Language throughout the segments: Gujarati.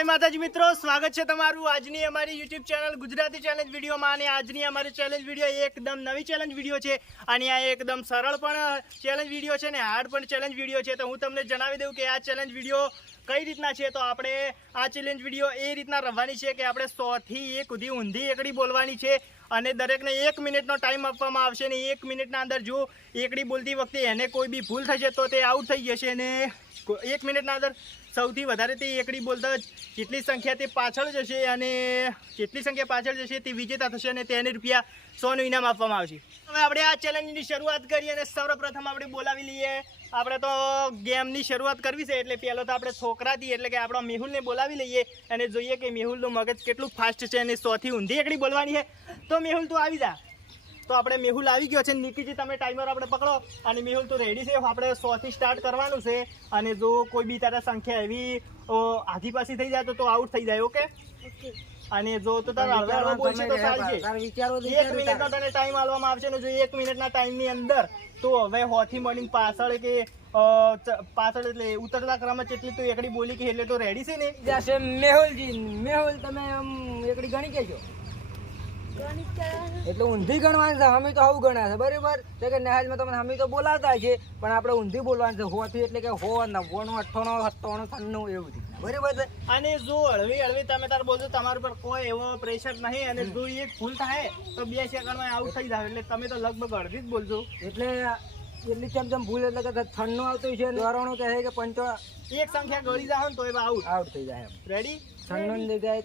जय माताजी मित्रों, स्वागत है तमारू आजनी हमारी YouTube channel Gujarati challenge video में। અને આજની અમારી ચેલેન્જ વિડીયો એકદમ નવી ચેલેન્જ વિડીયો છે અને આ એકદમ સરળ પણ ચેલેન્જ વિડીયો છે ને હાર્ડ પણ ચેલેન્જ વિડીયો છે। તો હું તમને જણાવી દઉં કે આ ચેલેન્જ વિડીયો કઈ રીતના છે। તો આપણે આ ચેલેન્જ વિડીયો એ રીતના રમવાની છે કે આપણે 100 થી 1 સુધી ઊંધી એકડી બોલવાની છે અને દરેકને 1 મિનિટનો ટાઈમ આપવામાં આવશે ને 1 મિનિટના અંદર જો એકડી બોલતી વખતે એને કોઈ બી ભૂલ થશે તો તે આઉટ થઈ જશે અને 1 મિનિટના અંદર સૌથી વધારે તે એકડી બોલતા જેટલી સંખ્યા તે પાછળ જશે અને જેટલી સંખ્યા પાછળ જશે તે વિજેતા થશે અને તેને રૂપિયા 100નું ઇનામ આપવામાં આવશે। હવે આપણે આ ચેલેન્જની શરૂઆત કરીએ અને સૌપ્રથમ આપણે બોલાવી લઈએ। આપણે તો ગેમની શરૂઆત કરવી છે એટલે પહેલો તો આપણે છોકરાથી એટલે કે આપણા મેહુલને બોલાવી લઈએ અને જોઈએ કે મેહુલનું મગજ કેટલું ફાસ્ટ છે અને 100 થી ઊંધી એકડી બોલવાની છે। તો મેહુલ તું આવી જા। તો આપણે મેહુલ આવી ગયો છે। નિકીજી તમે ટાઈમર આપણે પકડો અને મેહુલ તો રેડી છે। આપણે 100 થી સ્ટાર્ટ કરવાનું છે અને જો કોઈ બી તારા સંખ્યા એવી આધી પાછી થઈ જાય તો આઉટ થઈ જાય। ઓકે અને જો તો તારા હળવે બોલશે તો ચાલશે। 1 મિનિટનો તને ટાઈમ આપવામાં આવશે ને જો 1 મિનિટના ટાઈમની અંદર તો હવે હોથી મળીને પાછળ કે પાછળ એટલે ઉતરતા ક્રમ જેટલી તો એકડી બોલી કે એટલે તો રેડી છે ને જશે મેહુલજી। મેહુલ તમે એકડી ગણી કેજો એટલે ઊંધી ગણવાની છે। હમી તો આવું ગણ્યા છે બરાબર છે કે નહેજમાં તમને હમી તો બોલાવતા છે પણ આપણે ઊંધી બોલવાનું છે। હોથી એટલે કે 100 99 98 97 93 એવું બરાબર છે। અને જો હળવી હળવી તમે તાર બોલજો તમારા પર કોઈ એવો પ્રેશર નહીં અને જો એક ભૂલ થાય તો 2 સેકન્ડમાં આઉટ થઈ જાય એટલે તમે તો લગભગ અડધી જ બોલજો। એટલે એટલી ચમચમ ભૂલ એટલે કે 96 આવતું છે 94 કહે કે 95 એક સંખ્યા ગળી જાય ને તો એ આઉટ થઈ જાય। રેડી 96 દઈ જાય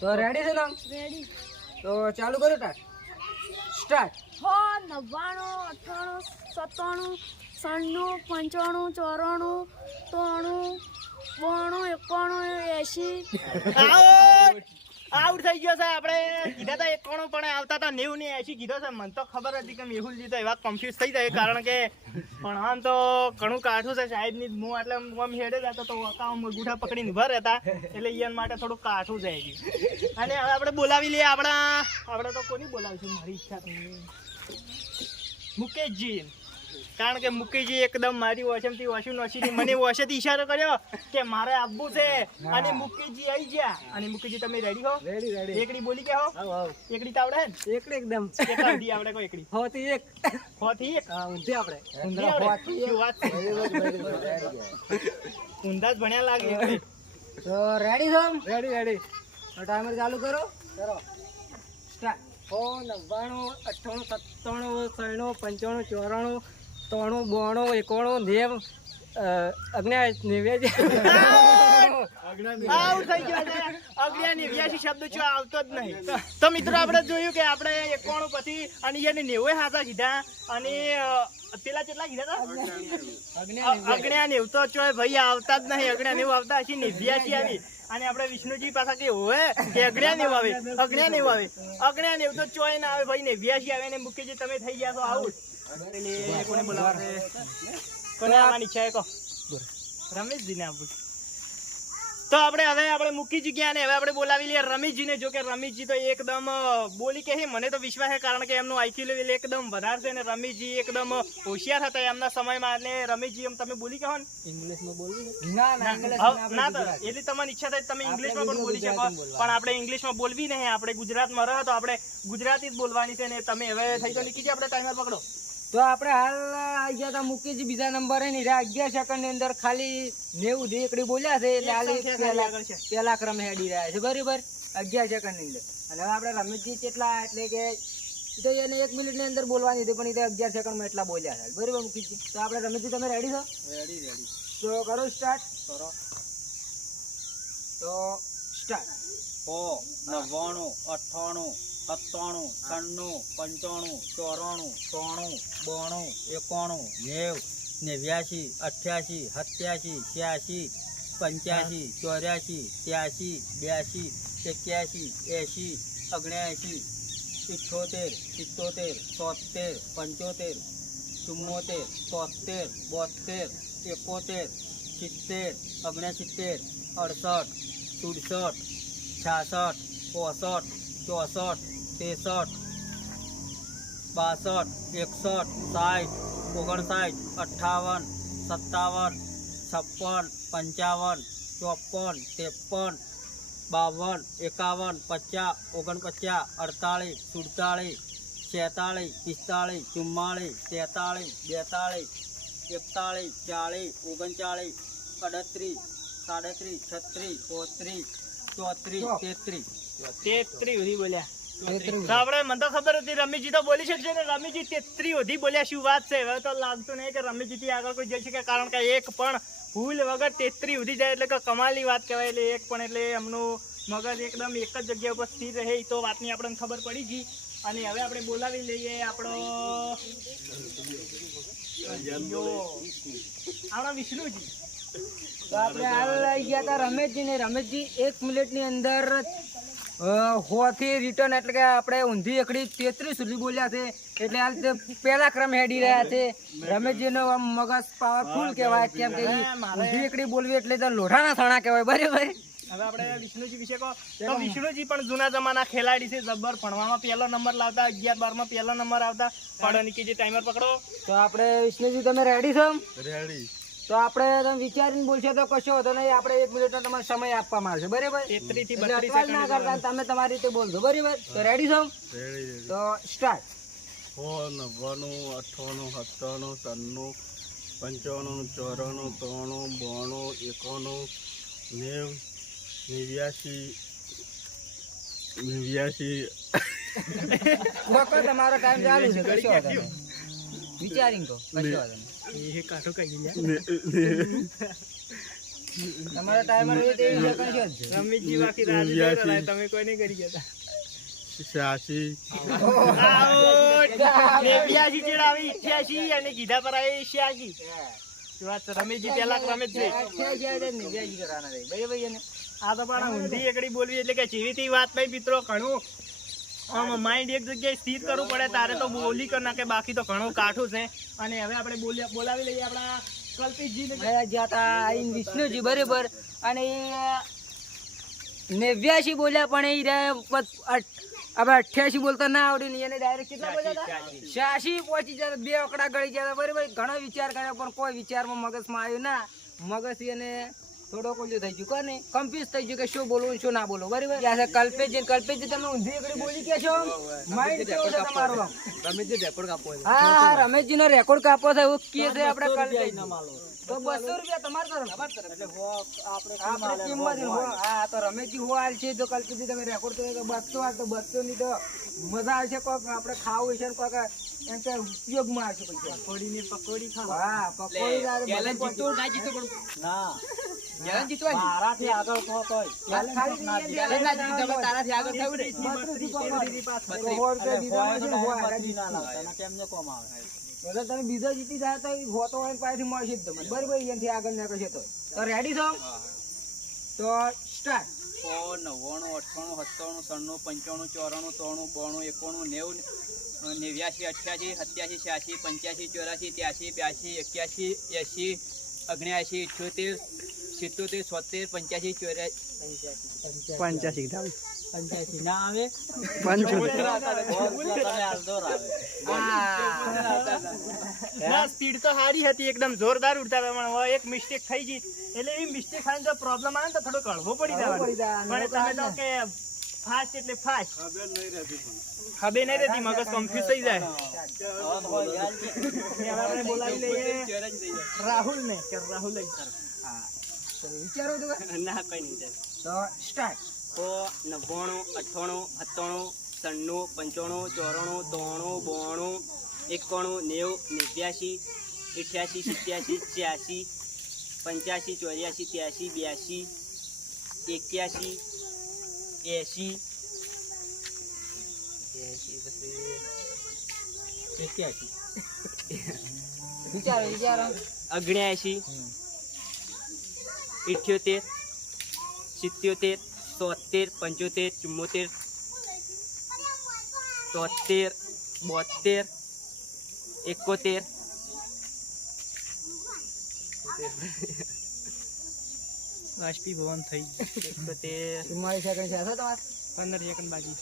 તો રેડી છે ને રેડી તો ચાલુ કરો સ્ટાર્ટ 6 99 98 97 95 94 93 92 91 80 આઉટ થઈ ગયો છે। આપણે કીધા હતા 91 પણ આવતા હતા 90 ને 80 કીધો છે। મને તો ખબર હતી કે મેહુલજી તો એવા કન્ફ્યુઝ થઈ જાય કારણ કે પણ આમ તો ઘણું કાઠું છે સાહેબની હું એટલે આમ હેડે જતો તો કામ ગુઠા પકડીને ઉભા રહેતા એટલે ઈયન માટે થોડું કાઠું જાય ગયું। અને હવે આપણે બોલાવી લઈએ આપણે તો કોની બોલાવીશું મારી ઈચ્છા મુકેશજી કારણ કે મુકેશજી એકદમ મારી વોશમથી વોશું નસીની મને વોશેથી ઈશારો કર્યો કે મારે આવવું છે અને મુકેશજી આવી ગયા। અને મુકેશજી તમે રેડી હો? રેડી એકડી બોલી કે હો? એકડી તો આવડે ને? એકડી એકદમ કેટલા ઊંધી આવડે કોઈ એકડી? 100 થી 1 હા ઊંધી આપણે ઊંધી આવડે શું વાત છે? ઊંધા જ ભણ્યા લાગે એટલે તો રેડી છો? રેડી તો ટાઈમર ચાલુ કરો સ્ટાર્ટ 100 99 98 97 95 94 93 92 91 આઉટ થઈ ગયો છે। 89 શબ્દ જો આવતો જ નહીં। તો મિત્રો આપણે જોયું કે આપણે 91 પછી અને એને 90 હાથા કીધા અને પેલા કેટલા કીધા હતા 89 તો ચોય ભાઈ આવતા જ નહીં। 89 આવતા હશે 89 આવી અને આપણે વિષ્ણુજી પાછા કે હોય કે 89 આવે 89 તો ચોય ના આવે ભાઈ 89 આવે ને મુકેશજી તમે થઈ ગયા તો આઉટ। કોને બોલાવે કોને આવવાની ઈચ્છા કહો? રમેશજીને આપું તો આપણે મૂકી જગ્યા ને હવે આપણે બોલાવી લઈએ રમેશજીને। જો કે રમેશજી તો એકદમ બોલી કે મને તો વિશ્વાસ છે કારણ કે એમનું આઈક્યુ લેવલ એકદમ વધારે છે અને રમેશજી એકદમ હોશિયાર હતા એમના સમયમાં। અને રમેશજી તમે બોલી કહો ને ઇંગ્લિશમાં બોલવું ના તો એટલી તમારી ઈચ્છા થાય તમે ઇંગ્લિશમાં પણ બોલી શકો પણ આપણે ઇંગ્લિશમાં બોલવી નહીં। આપણે ગુજરાતમાં રહો તો આપણે ગુજરાતી જ બોલવાની છે ને તમે હવે થઈ તો નીકળી આપણે ટાઈમર પકડો। તો આપણે હાલ આવી ગયા હતા મુકેશજી બીજા નંબરે ની 11 સેકન્ડ ની અંદર ખાલી 90 થી એકડી બોલ્યા છે એટલે હાલ પહેલા ક્રમે હેડી રહ્યા છે બરાબર 11 સેકન્ડ ની અંદર। અને હવે આપણે રમેશજી કેટલા એટલે કે તો એને 1 મિનિટ ની અંદર બોલવાની હતી પણ એ 11 સેકન્ડમાં એટલા બોલ્યા છે બરાબર મુકેશજી। તો આપણે રમેશજી તમે રેડી છો? રેડી તો કરો સ્ટાર્ટ કરો તો સ્ટાર્ટ 100 99 98 97 95 94 93 92 91 90 91 88 87 88 85 86 83 84 82 83 80 78 77 75 77 74 73 72 71 68 67 68 66 64 62 61 60 59 58 57 56 55 54 53 52 51 50 49 48 47 46 45 44 43 42 41 40 39 38 37 36 33 34 33 33 સુધી બોલ્યા. 33. તો આપણે મને તો ખબર હતી રમીજી તો બોલી શકશે ને રમીજી 33 સુધી બોલ્યા. શું વાત છે? હવે તો લાગતું નહીં કે રમીજીથી આગળ કોઈ જઈ શકે, કારણ કે એક પણ ભૂલ વગર 33 સુધી જાય એટલે કે કમાલની વાત કહેવાય. એટલે એક પણ એટલે એમનું મગજ એકદમ એક જ જગ્યા ઉપર સ્થિર રહે એ તો વાતની આપણને ખબર પડી ગઈ. અને હવે આપણે બોલાવી લઈએ આપણો વિષ્ણુજી. તો આપણે હાલ આવી ગયા હતા રમેશજી ને રમેશજી 1 મિનિટની અંદર હોથી રિટર્ન એટલે કે આપણે ઊંધી એકડી 33 સુધી બોલ્યા છે. એટલે હાલ તે પહેલા ક્રમ હેડી રહ્યા છે. રમેશજીનો આમ મગજ પાવરફુલ કહેવાય, કેમ કે ઈ ઊંધી એકડી બોલવી એટલે તો લોઢાના થાણા કહેવાય. બરાબર. હવે આપણે વિષ્ણુજી વિશે કહો તો વિષ્ણુજી પણ જૂના જમાના ખેલાડી છે. જબ્બર ભણવામાં પહેલો નંબર લાવતા, 11 12 માં પહેલો નંબર આવતા. પાડો નીકળીજી ટાઈમર પકડો. તો આપણે વિષ્ણુજી તમે રેડી છો? રેડી. તો આપણે તમે વિચારીને બોલશો તો કશો હતો નહીં. આપણે 1 મિનિટનો તમારે સમય આપવામાં આવશે. બરાબર. 33 થી એટલે 32 અટવાળ ના કરતા તમે તમારી રીતે બોલજો. બરાબર. તો રેડી છો? તો સ્ટાર્ટ. 99 98 97 95 94 93 92 91 વખત તમારો ટાઈમ ચાલુ છે. કશો હતો નહીં. વિચારીને કહો. કશો હતો નહીં. એ કાઠો કહી ગયા. તમારો ટાઈમર હોય તો 20 સેકન્ડ છે. રમીજી બાકી રાજી થઈ રહ્યા, તમે કોઈ નહીં કરી ગયા. 86 89 જેડા આવી 88 અને કીધા પર આવી 86. રમેશજી પેલા રમેશ છે. આ તો પણ ઊંધી એકડી બોલવી એટલે કે જેવી વાત નહીં મિત્રો. ઘણું આમ માઇન્ડ એક જગ્યાએ સ્થિર કરવું પડે તારે તો બોલી કર નાખે, બાકી તો ઘણું કાઠું છે. અને હવે આપણે બોલાવી લઈએ આપણા કલ્પિતજી ને. ગયા હતા આઈન વિષ્ણુજી. બરાબર. અને 89 બોલ્યા પણ એ આપણે 88 બોલતા ના આવડે ને એને ડાયરેક્ટ કેટલા બોલ્યા હતા? 86 પહોંચી જતા. 2 આંકડા ગળી ગયા હતા. બરાબર. ઘણો વિચાર કર્યો પણ કોઈ વિચારમાં મગજમાં આવ્યું ના. મગજ એને થોડો કોલ્યો થઈ ગયું, કોને કન્ફ્યુઝ થઈ ગયું કે શું બોલવું શું ના બોલવું. બરાબર. કલ્પેશજી તમે ઊંધી એકડી બોલી કે છો? માઇન્ડ કેવો છે તમારો? રમેશજી રેકોર્ડ કાપો હા રમેશજી નો રેકોર્ડ કાપો છે એવું કહે છે આપણે કલ્પેશ. તો 200 રૂપિયા તમારા તરફ. એટલે આપણે આપણે કિંમત હા તો રમેશજી હો હાલ છે. જો કલ્પેશજી તમે રેકોર્ડ કર્યો તો 200 હાલ તો 200 ની તો મજા આવશે. કોક આપણે ખાવું છે કોક એમ કે ઉપયોગમાં આવશે પૈસા. પકોડી હા પકોડી ના મારાથી આગળ થો તોય તારાથી આગળ થયું ને કેમને કોમ આવે. તમે બીજો જીતી જાય તો હોતો હોય પાસેથી મળશે જ તમને. બરાબર. અહીંયાથી આગળ નીકળશે તો રેડી છો? તો સ્ટાર્ટ. 100 99 98 97 95 94 93 92 91 89 88 87 85 84 83 84 81 80 89 78 77 75 84 85 ના આવે. ના સ્પીડ તો સારી હતી, એકદમ જોરદાર ઉડતા હતા. પણ હવે એક મિસ્ટેક થઈ ગઈ એટલે એ મિસ્ટેક થાય તો પ્રોબ્લેમ આવે ને તો થોડો કળવો પડી જવાનો. પણ તમે તો કે ફાસ્ટ એટલે ફાસ્ટ ખબર નહીં રહેતી, મગજ કન્ફ્યુઝ થઈ જાય. હવે આપણે બોલાવી લઈએ રાહુલ ને કે રાહુલ વિચારો તો ના કઈ નહીં. તો સ્ટાર્ટ. 99 98 97 95 94 93 94 91 90 91 90 88 87 85 84 83 વિચારો 79 78 77 73 75 74 73 72 71 બાષ્પી ભવન થઈ 71 તમારી સેકન્ડ છે તમારે 15 સેકન્ડ બાકી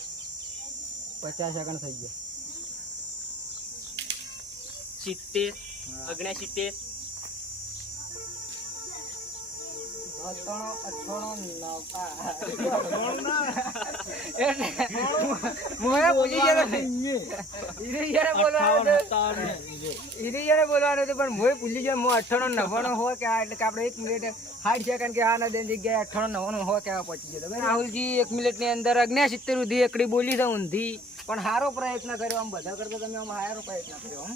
50 સેકન્ડ થઈ ગયા. 70 69 બોલવાનું હતું પણ મોય ભૂલી ગયો. 98 99 હો કે એટલે કે આપણે 1 મિનિટ 60 સેકન્ડ કે આના દે જગ્યાએ 98 99 હો કે પહોંચી ગયો. રાહુલજી 1 મિનિટ ની અંદર 69 સુધી એકડી બોલી છે ઊંધી, પણ સારો પ્રયત્ન કર્યો. આમ બધા કરતા તમે આમ સારો પ્રયત્ન કર્યો. આમ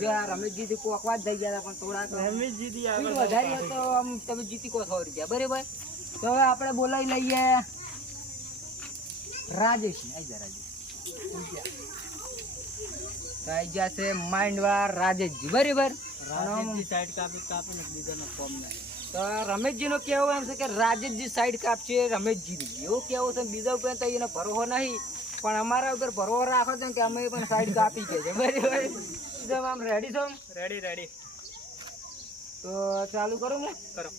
જો આ રમેશજી થી કોકવા જ થઈ ગયા હતા, પણ થોડા રમેશજી વધારે હતો. આમ તમે જીતી કો 100 રૂપિયા બરાબર. તો હવે આપણે બોલાવી લઈએ રાજેશ. આઈ જશે માંડવા રાજેશજી બરાબર. તો રમેશજી નો કેવું એમ છે કે રાજેશજી સાઈડ કાપશે રમેશજી એવું કેવું છે. બીજા ઉપર તો એનો ભરોસો નહીં, પણ અમારા ઉપર ભરોસો રાખો છો કે અમે પણ સાઈડ કાપી છે બરાબર. આમ રેડી છો? રેડી. તો ચાલુ કરું ને? કરો.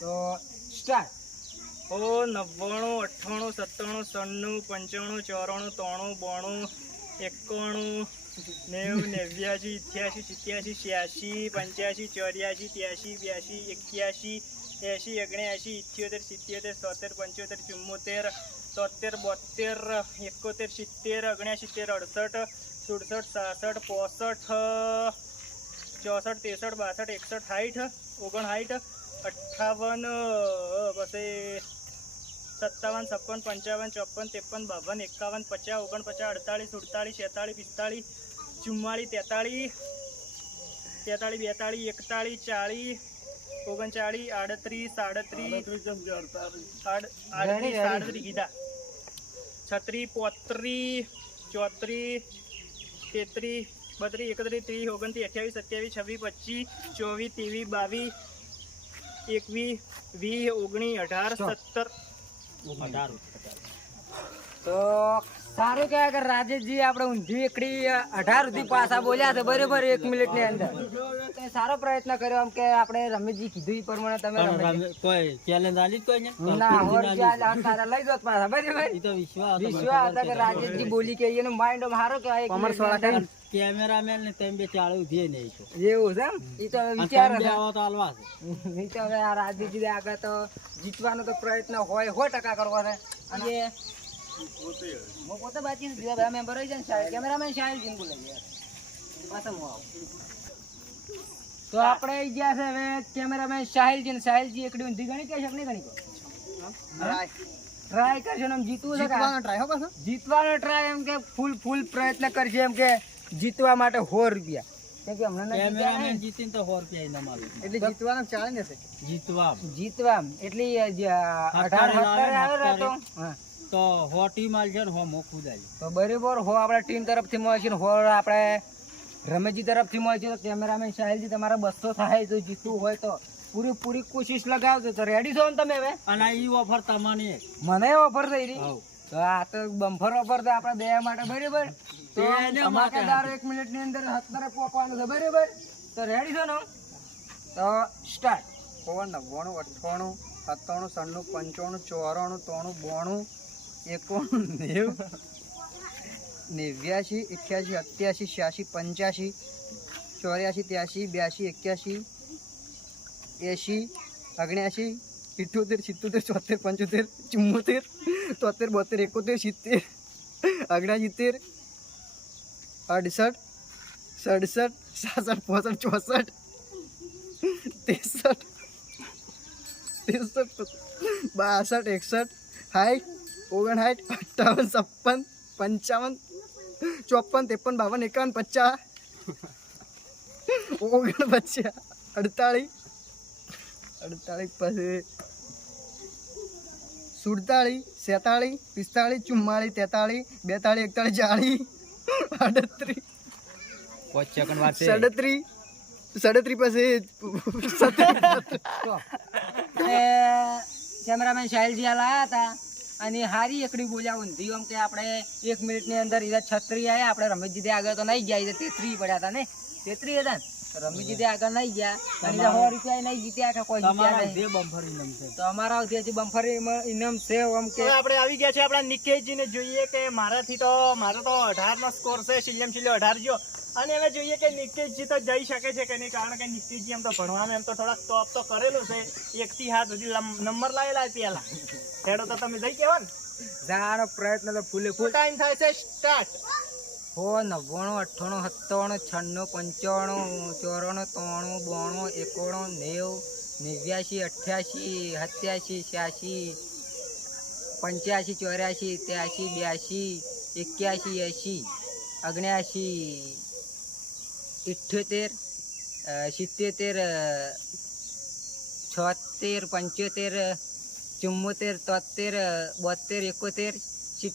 તો સ્ટાર્ટ. 99 98 97 95 94 93 92 91 90 89 87 88 87 88 85 84 83 82 81 77 78 77 75 74 75 71 70 79 70 67 68 65 64 63 62 61 58 57 56 57 54 55 56 57 58 59 40 48 45 46 47 42 43 40 38 કીધા 36 35 34 33 32 31 32 33 28 29 30 31 22 23 21 તો સારું કહેવાય કે રાજેશજી આપણે ઊંધી એકડી 18 સુધી પાછા બોલ્યા છે બરાબર 1 મિનિટ ની અંદર. તમે સારો પ્રયત્ન કર્યો. આમ કે આપણે રમેશજી કીધું એ પ્રમાણે તમે કોઈ ચેલેન્જ આલી કોઈ ને ના તારા લઈ જાત પાછા બરાબર. તો વિશ્વાસ વિશ્વાસ હતા કે રાજેશજી બોલી કે એનો માઇન્ડ સારો કહેવાય. કેમેરામેન ને તેમ બે ચાલુ થયે નહીં તો એવું છે એમ. એ તો વિચાર બે આવો તો આલવા છે. એ તો હવે આ રાજેશજી આગળ તો જીતવાનો તો પ્રયત્ન હોય 100% કરવો છે. અને હું પોતે બાકી બીજા બધા મેમ્બર હોય છે ને સાહેબ કેમેરામેન સાહેલજીને બોલાવી યાર પાછા હું આવું. તો આપણે આવી ગયા છે હવે કેમેરામેન સાહેલજી એકડી ઊંધી ગણી કે નહીં ગણી ટ્રાય કરશે ને જીતવું છે. જીતવાનો ટ્રાય એમ કે ફૂલ પ્રયત્ન કરશે એમ કે જીતવા માટે 100 રૂપિયા. કેમ કે હમણાં કેમેરામેન જીતીને તો 100 રૂપિયા ઇનામ આલે. એટલે જીતવાનો ચાલે ને જીતવા એટલે 18 આવે તો હા તો 100 ટીમ આલશે ને 100 મોખું દાલી. તો બરાબર 100 આપણા ટીમ તરફથી મળશે ને 100 આપણે રમેશજી તરફથી મળશે. તો કેમેરામેન સાહેલજી તમારા 200 થાય તો જીતવું હોય તો પૂરી કોશિશ લગાવજો. તો રેડી છો ને તમે હવે? અને ઈ ઓફર તમને મને ઓફર થઈ રહી. તો આ તો બમ્ફર ઓફર તો આપણા બે માટે બરાબર. તો ધમાકેદાર 1 મિનિટ ની અંદર 17 પોકવાનું છે બરાબર. તો રેડી છો ને? તો સ્ટાર્ટ. 99 98 97 95 94 93 92 91 89 88 87 88 85 84 83 82 81 78 78 77 74 75 74 71 72 67 67 63 62 61 60 59 58 57 55 54 53 54 55 49 પછી 47 47 45 44 43 42 43 38 37 પછી કેમેરામેન સાહેલજી આયા હતા અને હારી એકડી બોલ્યા ઊંધી એમ કે આપણે 1 મિનિટ ની અંદર ઈરા 36 આયા. આપણે રમેશજી આગળ તો નહીં ગયા, 33 પડ્યા હતા ને 33 હતા ને. રમેશજી આગળ નહીં ગયા અને 100 રૂપિયા નહીં જીત્યા કે કોઈ જીત્યા નહીં. બમ્ફર ઇનામ છે તો અમારા જે બમ્ફર ઇનામ છે એમ કે આપણે આવી ગયા છે આપણા નિકેશજીને જોઈએ કે મારો તો 18 નો સ્કોર છે. છેલ્લે 18 જો અને હવે જોઈએ કે નિકેશજી તો જઈ શકે છે કે નહીં, કારણ કે નિકેશજી એમ તો ભણવામાં એમ તો થોડાક ટોપ તો કરેલું છે, 1 થી 7 સુધી નંબર લાવેલા પેલા. હેડો તો તમે જઈ કેવા ને જવાનો પ્રયત્ન તો ફૂલે ફૂલ. ટાઈમ થાય છે સ્ટાર્ટ. 100 99 98 96 55 54 93 94 91 89 88 87 85 84 83 82 81 82 78 77 75 74 73 72 71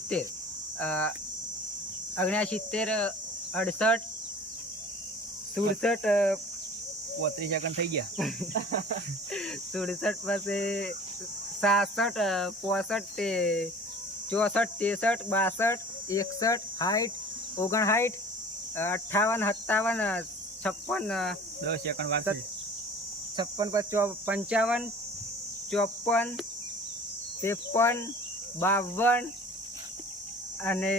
70 69 68 67 35 સેકન્ડ થઈ ગયા. 67 પછી 67 65 64 63 62 61 59 58 58 57 56 10 સેકન્ડ બાકી. 56 55 54 53 52 અને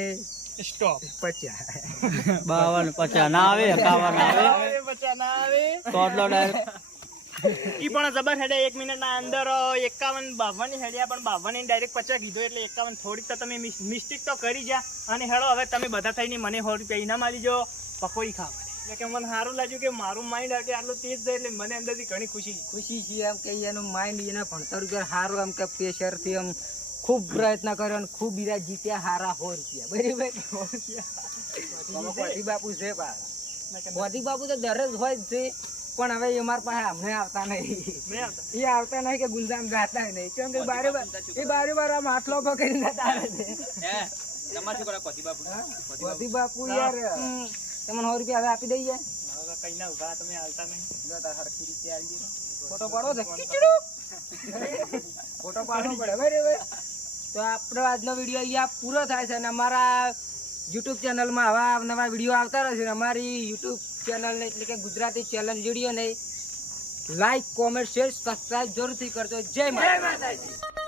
સ્ટોપ. 50. 52 50 ના આવે 51 આવે બચ્ચા ના આવે. તો આટલો direct ઈ પણ જબર હેડે 1 મિનિટના અંદર 51 52 હેડ્યા, પણ 52 ડાયરેક્ટ 50 કીધો એટલે 51. થોડીક તો તમે મિસ્ટેક તો કરી જા. અને હેડો હવે તમે બધા થઈને મને 100 રૂપિયા ઇનામ આલી જો પકોડી ખાવા. એટલે કે મને સારું લાગ્યું કે મારું માઇન્ડ આટલું તેજ છે, એટલે મને અંદરથી ઘણી ખુશી છે. ખુશી છે એમ કે એનું માઇન્ડ એના ભણતર ઉપર સારું એમ કે પ્રેશરથી એમ ખૂબ પ્રયત્ન કર્યો અને ખૂબ બીજા જીત્યા હારા 100 રૂપિયા. બરાબર બોધી બાપુ છે પાછા. બોધી બાપુ તો દરરોજ હોય જ છે, પણ હવે અમારા પાસે અમને આવતા નહીં. નહીં આવતા. એ આવતા નહીં કે ગુંજામ જાતા નહીં, કેમ કે બારે બાર આમ આટલો પકડીને જતા આવે છે. હે તમારે શું કરો કોતી બાપુ? બોધી બાપુ યાર તમને 100 રૂપિયા હવે આપી દઈએ. હવે કઈ ના ઉભા તમે હાલતા નહીં. જો તાર હરખી રીતે આવી ગયો. ફોટો પાડો છે કીચડું. ફોટો પાડવો પડે બરાબર. તો આપણો આજનો વિડીયો અહીંયા પૂરો થાય છે અને અમારા યુટ્યુબ ચેનલમાં આવા નવા વિડીયો આવતા રહેશે. અમારી યુટ્યુબ ચેનલને એટલે કે ગુજરાતી ચેલેન્જ વિડીયોને લાઈક કોમેન્ટ શેર સબસ્ક્રાઈબ જરૂરથી કરજો. જય માતાજી.